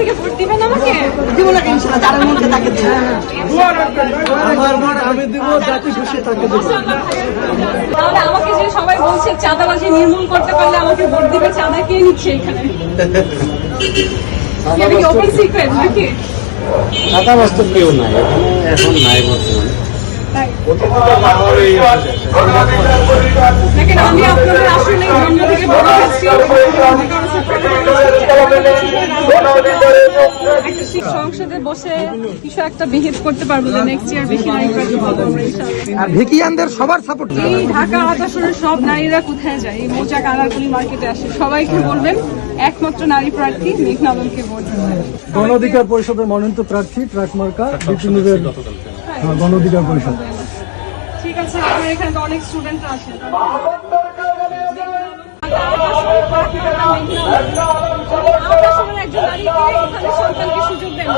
থেকে ভোট দিবেন আমাকে? দিব না ইনশাআল্লাহ, যারা মন চায় তাকে দিব। আমার ভোট আমি দিব, যাকে খুশি তাকে দিব। তাহলে আমাকে যে সবাই বলছে চাঁদাবাজি নির্মূল করতে পারলে আমাকে ভোট দিবে, চাঁদা কে নিচ্ছে এখানে? ওপেন সিক্রেট নাকি? চাঁদা বাস্তব কেউ নাই এখানে, এখন নাই বর্তমানে। দেখেন, আমি আপনাদের আসলে জন্ম থেকে বড় হয়েছি, সংসদে বসে কিছু একটা বিহেভ করতে পারবো যে নেক্সট ইয়ার বেশি নারী প্রার্থী পাবো আমরা ইনশাআল্লাহ। আর ভিকিয়ানদের সবার সাপোর্ট। এই ঢাকা আটাশনের সব নারীরা কোথায় যায়? এই মোচা কানারকুলি মার্কেটে আসে, সবাইকে বলবেন একমাত্র নারী প্রার্থী মেঘনা আলমকে ভোট দিবেন। গণ অধিকার পরিষদের মনোনীত প্রার্থী ট্রাক মার্কা বিপিনুরের গণ অধিকার পরিষদ। ঠিক আছে, আপনার এখানে তো অনেক স্টুডেন্ট আছে। একজন নারীকে এখানে সন্তানকে সুযোগ দেন,